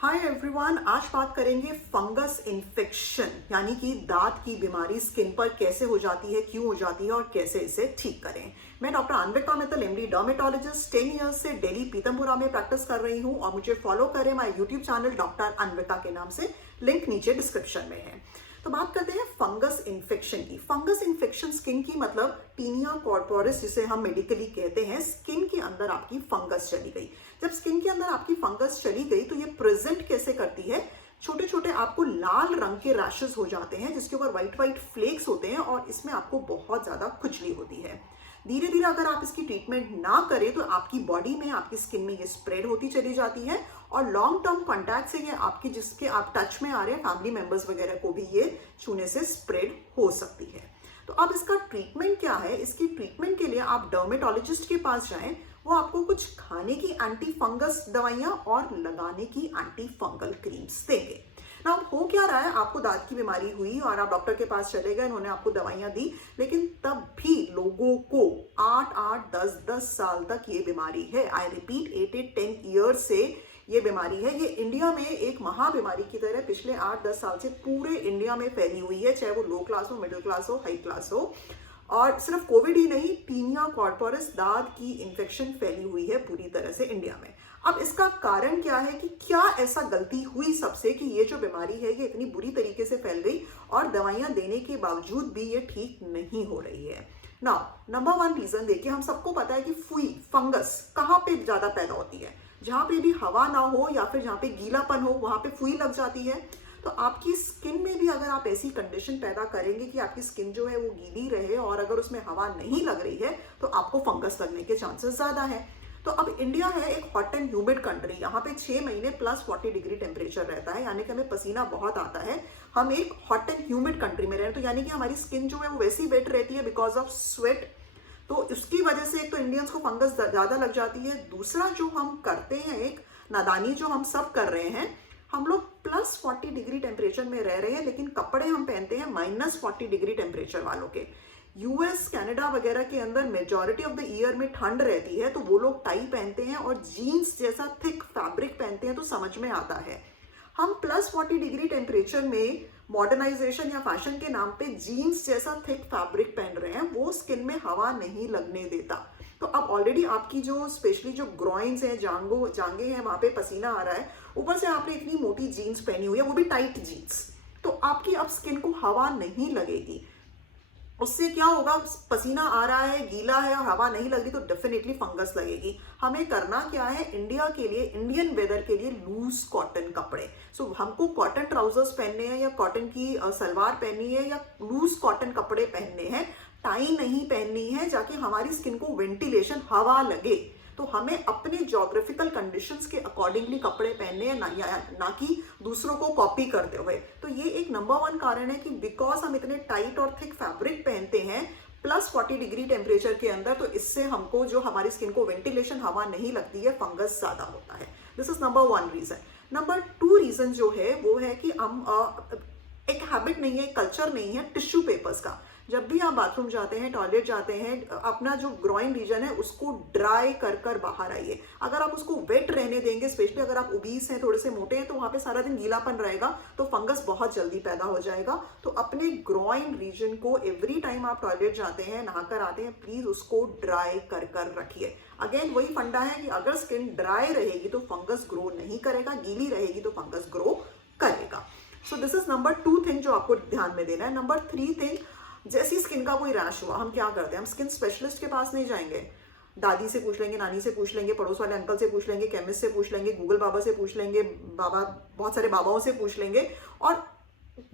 Hi everyone, आज बात करेंगे फंगस इन्फेक्शन यानी कि दांत की बीमारी स्किन पर कैसे हो जाती है, क्यों हो जाती है और कैसे इसे ठीक करें। मैं doctor Anvika Mittal, MD dermatologist, 10 years से दिल्ली पीतमपुरा में प्रैक्टिस कर रही हूं और मुझे फॉलो करें my YouTube channel doctor Anvika के नाम से, लिंक नीचे डिस्क्रिप्शन में है। तो बात करते हैं फंगस इन्फेक्शन की। फंगस इन्फेक्शन स्किन की मतलब टीनिया कॉर्पोरिस जिसे हम मेडिकली कहते हैं, स्किन के अंदर आपकी फंगस चली गई। जब स्किन के अंदर आपकी फंगस चली गई तो ये प्रेजेंट कैसे करती है, छोटे छोटे आपको लाल रंग के रैशेस हो जाते हैं जिसके ऊपर व्हाइट व्हाइट फ्लेक्स होते हैं और इसमें आपको बहुत ज्यादा खुजली होती है। धीरे धीरे अगर आप इसकी ट्रीटमेंट ना करें तो आपकी बॉडी में, आपकी स्किन में ये स्प्रेड होती चली जाती है और लॉन्ग टर्म कॉन्टैक्ट से ये आपके जिसके आप टच में आ रहे हैं फैमिली मेंबर्स वगैरह को भी ये छूने से स्प्रेड हो सकती है। तो अब इसका ट्रीटमेंट क्या है? इसकी ट्रीटमेंट के लिए आप डर्मेटोलॉजिस्ट के पास जाएं, वो आपको कुछ खाने की एंटी फंगस दवाइयां और लगाने की एंटी फंगल क्रीम्स देंगे ना। अब हो क्या रहा है, आपको दांत की बीमारी हुई और आप डॉक्टर के पास चले गए, उन्होंने आपको दवाइयां दी, लेकिन तब भी लोगों को 8-8, 10-10 साल तक ये बीमारी है। आई रिपीट, 8-10 ईयर्स से ये बीमारी है। ये इंडिया में एक महाबीमारी की तरह पिछले 8-10 साल से पूरे इंडिया में फैली हुई है, चाहे वो लो क्लास हो, मिडिल क्लास हो, हाई क्लास हो। और सिर्फ कोविड ही नहीं, टीनिया कॉर्पोरिस दांत की इन्फेक्शन फैली हुई है पूरी तरह से इंडिया में। अब इसका कारण क्या है कि क्या ऐसा गलती हुई सबसे कि ये जो बीमारी है ये इतनी बुरी तरीके से फैल गई और दवाइयां देने के बावजूद भी ये ठीक नहीं हो रही है। नाउ नंबर 1 रीजन देखिए, हम सबको पता है कि फंगस कहाँ पे ज्यादा पैदा होती है? जहां पे भी हवा ना हो या फिर जहां पे गीलापन हो वहां पे फुई लग जाती है। तो आपकी स्किन में भी अगर आप ऐसी कंडीशन पैदा करेंगे कि आपकी स्किन जो है वो गीली रहे और अगर उसमें हवा नहीं लग रही है तो आपको फंगस लगने के चांसेस ज्यादा है। तो अब इंडिया है एक हॉट एंड ह्यूमिड कंट्री, यहाँ पे 6 महीने प्लस 40 डिग्री टेम्परेचर रहता है, यानी कि हमें पसीना बहुत आता है। हम एक हॉट एंड ह्यूमिड कंट्री में रह रहे हैं, तो यानी कि हमारी स्किन जो है वो वैसी वेट रहती है बिकॉज ऑफ स्वेट। तो उसकी वजह से एक तो इंडियंस को फंगस ज्यादा लग जाती है। दूसरा जो हम करते हैं, एक नादानी जो हम सब कर रहे हैं, हम लोग प्लस 40 डिग्री टेम्परेचर में रह रहे हैं लेकिन कपड़े हम पहनते हैं -40 डिग्री टेम्परेचर वालों के। यूएस, कनाडा वगैरह के अंदर मेजॉरिटी ऑफ द ईयर में ठंड रहती है तो वो लोग टाई पहनते हैं और जीन्स जैसा थिक फैब्रिक पहनते हैं, तो समझ में आता है। हम प्लस 40 डिग्री टेम्परेचर में मॉडर्नाइजेशन या फैशन के नाम पे जीन्स जैसा थिक फैब्रिक पहन रहे हैं, वो स्किन में हवा नहीं लगने देता। तो अब ऑलरेडी आपकी जो स्पेशली जो ग्रॉइंस हैं, जांगे हैं, वहां पे पसीना आ रहा है, ऊपर से आपने इतनी मोटी जीन्स पहनी हुई है, वो भी टाइट जीन्स, तो आपकी अब स्किन को हवा नहीं लगेगी। उससे क्या होगा, पसीना आ रहा है, गीला है और हवा नहीं लग रही, तो डेफिनेटली फंगस लगेगी। हमें करना क्या है, इंडिया के लिए, इंडियन वेदर के लिए लूज कॉटन कपड़े। सो हमको कॉटन ट्राउजर्स पहनने हैं या कॉटन की सलवार पहननी है या लूज कॉटन कपड़े पहनने हैं, टाई नहीं पहननी है, जाके हमारी स्किन को वेंटिलेशन, हवा लगे। तो हमें अपने ज्योग्राफिकल कंडीशंस के अकॉर्डिंगली कपड़े पहनने हैं, ना कि दूसरों को कॉपी करते हुए। तो ये एक नंबर 1 कारण है कि बिकॉज हम इतने टाइट और थिक फैब्रिक पहनते हैं प्लस 40 डिग्री टेम्परेचर के अंदर, तो इससे हमको जो हमारी स्किन को वेंटिलेशन, हवा नहीं लगती है, फंगस ज्यादा होता है। This is number 1 reason. Number 2 reason जो है वो है कि हम एक हैबिट नहीं है, एक कल्चर नहीं है टिश्यू पेपर्स का। जब भी आप बाथरूम जाते हैं, टॉयलेट जाते हैं, अपना जो ग्रॉइन रीजन है उसको ड्राई कर कर बाहर आइए। अगर आप उसको वेट रहने देंगे, स्पेशली अगर आप ओबीस हैं, थोड़े से मोटे हैं, तो वहां पे सारा दिन गीलापन रहेगा, तो फंगस बहुत जल्दी पैदा हो जाएगा। तो अपने ग्रॉइन रीजन को एवरी टाइम आप टॉयलेट जाते हैं, नहाकर आते हैं, प्लीज उसको ड्राई कर कर रखिए। अगेन वही फंडा है कि अगर स्किन ड्राई रहेगी तो फंगस ग्रो नहीं करेगा, गीली रहेगी तो फंगस ग्रो करेगा। So this is number 2 thing जो आपको ध्यान में देना है। नंबर 3 थिंग, जैसी स्किन का कोई रैश हुआ, हम क्या करते हैं, हम स्किन स्पेशलिस्ट के पास नहीं जाएंगे। दादी से पूछ लेंगे, नानी से पूछ लेंगे, पड़ोस वाले अंकल से पूछ लेंगे, केमिस्ट से पूछ लेंगे, गूगल बाबा से पूछ लेंगे, बहुत सारे बाबाओं से पूछ लेंगे और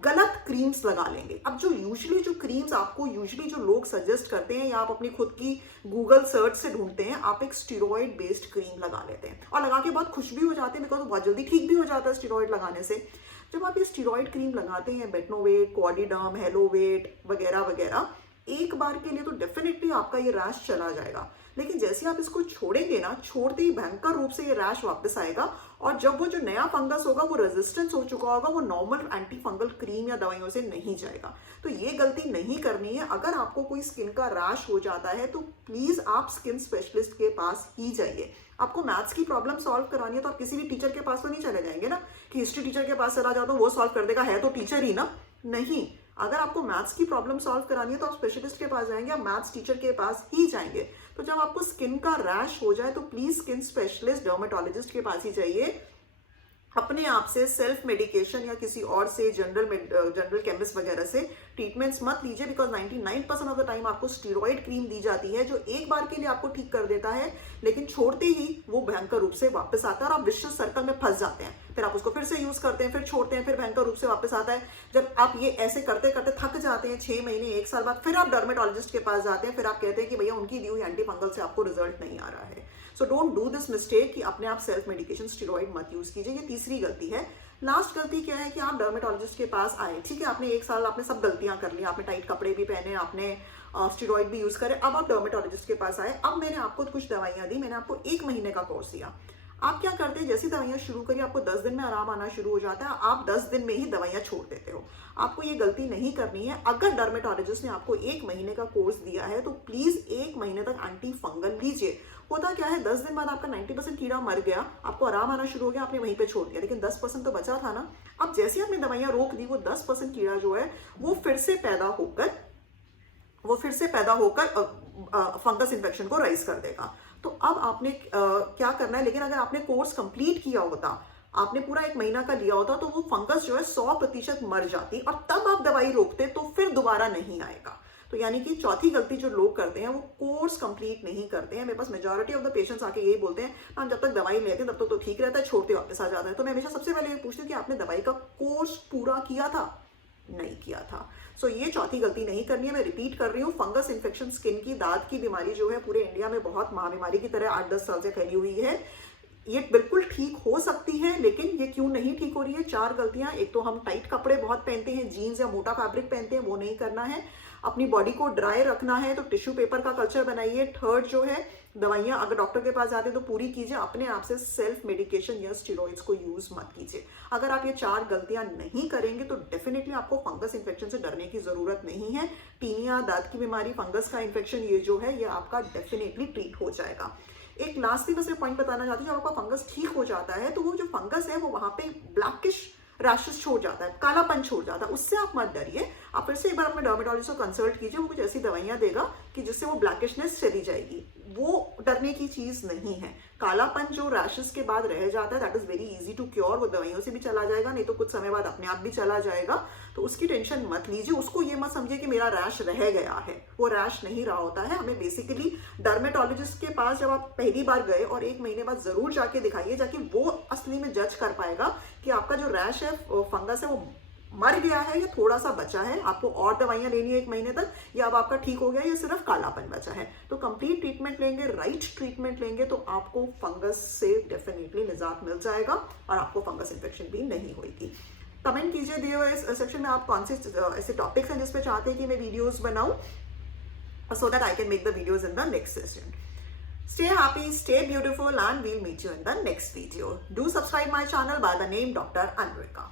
गलत क्रीम्स लगा लेंगे। अब जो क्रीम्स आपको यूजुअली जो लोग सजेस्ट करते हैं या आप अपनी खुद की गूगल सर्च से ढूंढते हैं, आप एक स्टेरॉइड बेस्ड क्रीम लगा लेते हैं और लगा के बहुत खुश भी हो जाते हैं, बिकॉज बहुत जल्दी ठीक भी हो जाता है स्टेरॉइड लगाने से। जब आप ये स्टेरॉइड क्रीम लगाते हैं, बेटनोवेट, कोऑर्डिडर्म, हेलोवेट वगैरह वगैरह, एक बार के लिए तो डेफिनेटली आपका ये रैश चला जाएगा, लेकिन जैसे आप इसको छोड़ेंगे ना, छोड़ते ही भयंकर रूप से ये रैश वापस आएगा, और जब वो जो नया फंगस होगा वो रेजिस्टेंस हो चुका होगा, वो नॉर्मल एंटी फंगल क्रीम या दवाइयों से नहीं जाएगा। तो ये गलती नहीं करनी है। अगर आपको कोई स्किन का रैश हो जाता है तो प्लीज आप स्किन स्पेशलिस्ट के पास ही जाइए। आपको मैथ्स की प्रॉब्लम सॉल्व करानी है तो आप किसी भी टीचर के पास तो नहीं चले जाएंगे ना, कि हिस्ट्री टीचर के पास चला जाओ तो वो सॉल्व कर देगा, है तो टीचर ही ना। नहीं, अगर आपको मैथ्स की प्रॉब्लम सॉल्व करानी है तो आप स्पेशलिस्ट के पास जाएंगे, आप मैथ्स टीचर के पास ही जाएंगे। तो जब आपको स्किन का रैश हो जाए तो प्लीज स्किन स्पेशलिस्ट डर्मेटोलॉजिस्ट के पास ही जाइए। अपने आप से सेल्फ मेडिकेशन या किसी और से जनरल केमिस्ट वगैरह से ट्रीटमेंट्स मत लीजिए, बिकॉज 99% ऑफ द टाइम आपको स्टीरॉयड क्रीम दी जाती है जो एक बार के लिए आपको ठीक कर देता है, लेकिन छोड़ते ही वो भयंकर रूप से वापस आता है और आप विशियस सर्कल में फंस जाते हैं। फिर आप उसको फिर से यूज करते हैं, फिर छोड़ते हैं, फिर भयंकर रूप से वापस आता है। जब आप ये ऐसे करते करते थक जाते हैं 6 महीने 1 साल बाद, फिर आप डर्मेटोलॉजिस्ट के पास जाते हैं, फिर आप कहते हैं कि भैया उनकी दी हुई एंटी फंगल से आपको रिजल्ट नहीं आ रहा है। So don't do this mistake कि अपने आप सेल्फ मेडिकेशन स्टीरॉयड मत यूज कीजिए। ये तीसरी गलती है। लास्ट गलती क्या है कि आप डर्मेटोलॉजिस्ट के पास आए, ठीक है, आपने 1 साल आपने सब गलतियां कर ली, आपने टाइट कपड़े भी पहने, आपने स्टीरॉयड भी यूज करे, अब आप डर्मेटोलॉजिस्ट के पास आए। अब मैंने आपको कुछ दवाइयां दी, मैंने आपको 1 महीने का कोर्स दिया। आप क्या करते हैं, जैसी दवाइयां शुरू करिए आपको 10 दिन में आराम आना शुरू हो जाता है, आप 10 दिन में ही दवाइयां छोड़ देते हो। आपको ये गलती नहीं करनी है। अगर डर्मेटोलॉजिस्ट ने आपको 1 महीने का कोर्स दिया है तो प्लीज 1 महीने तक एंटी फंगल लीजिए। होता क्या है, 10 दिन बाद आपका 90% कीड़ा मर गया, आपको आराम आना शुरू हो गया, आपने वहीं पे छोड़ दिया, लेकिन 10% तो बचा था ना। अब जैसे आपने दवाइयां रोक दी, वो 10% कीड़ा जो है वो फिर से पैदा होकर फंगस इन्फेक्शन को राइज कर देगा। तो अब आपने क्या करना है, लेकिन अगर आपने कोर्स कंप्लीट किया होता, आपने पूरा 1 महीना का लिया होता, तो वो फंगस जो है 100% मर जाती और तब आप दवाई रोकते तो फिर दोबारा नहीं आएगा। तो यानी कि चौथी गलती जो लोग करते हैं वो कोर्स कंप्लीट नहीं करते हैं। मेरे पास मेजॉरिटी ऑफ द पेशेंट्स आके यही बोलते हैं, हम जब तक दवाई लेते हैं तब तक तो ठीक रहता है, छोड़ते वापस आ जाता है। तो मैं हमेशा सबसे पहले ये पूछती हूँ कि आपने दवाई का कोर्स पूरा किया था? नहीं किया था। सो ये चौथी गलती नहीं करनी है। मैं रिपीट कर रही हूँ, फंगस इन्फेक्शन, स्किन की दाद की बीमारी जो है पूरे इंडिया में बहुत महाबीमारी की तरह 8-10 साल से फैली हुई है। ये बिल्कुल ठीक हो सकती है, लेकिन ये क्यों नहीं ठीक हो रही है? 4 गलतियां। एक तो हम टाइट कपड़े बहुत पहनते हैं, जीन्स या मोटा फैब्रिक पहनते हैं, वो नहीं करना है। अपनी बॉडी को ड्राई रखना है तो टिश्यू पेपर का कल्चर बनाइए। थर्ड जो है, दवाइयां अगर डॉक्टर के पास जाते हैं तो पूरी कीजिए। अपने आप से सेल्फ मेडिकेशन या स्टेरॉइड्स को यूज मत कीजिए। अगर आप ये 4 गलतियां नहीं करेंगे तो डेफिनेटली आपको फंगस इन्फेक्शन से डरने की जरूरत नहीं है। पीनिया, दांत की बीमारी, फंगस का इन्फेक्शन, ये जो है ये आपका डेफिनेटली ट्रीट हो जाएगा। एक लास्ट भी बस मैं पॉइंट बताना चाहती हूँ, जब आपका फंगस ठीक हो जाता है तो वो जो फंगस है वो वहां पे ब्लैकिश रैशेस छोड़ जाता है, कालापन छोड़ जाता है, उससे आप मत डरिए। आप फिर से एक बार अपने डर्मेटोलॉजिस्ट को कंसल्ट कीजिए, वो कुछ ऐसी दवाइयां देगा कि जिससे वो ब्लैकिशनेस चली जाएगी। वो डरने की चीज नहीं है। कालापन जो रैशेस के बाद रह जाता है that is very easy to cure, वो दवाइयों से भी चला जाएगा, नहीं तो कुछ समय बाद अपने आप भी चला जाएगा। तो उसकी टेंशन मत लीजिए। उसको ये मत समझिए कि मेरा रैश रह गया है, वो रैश नहीं रहा होता है। हमें बेसिकली डर्मेटोलॉजिस्ट के पास जब आप पहली बार गए और 1 महीने बाद जरूर जाके दिखाइए, जाके वो असली में जज कर पाएगा कि आपका जो रैश है, फंगस है, वो मर गया है या थोड़ा सा बचा है, आपको और दवाइयां लेनी है 1 महीने तक, या अब आपका ठीक हो गया या सिर्फ कालापन बचा है। तो कंप्लीट ट्रीटमेंट लेंगे, राइट ट्रीटमेंट लेंगे तो आपको फंगस से डेफिनेटली निजात मिल जाएगा और आपको फंगस इन्फेक्शन भी नहीं होगी। कमेंट कीजिए दिए हुए इस सेक्शन में आप कौन से ऐसे टॉपिक्स हैं जिस पे चाहते हैं कि मैं वीडियोस बनाऊं, so that I can make the videos in the next session. Stay happy, stay beautiful, and we'll meet you in the next video. Do subscribe my channel by the name Dr. Anvika.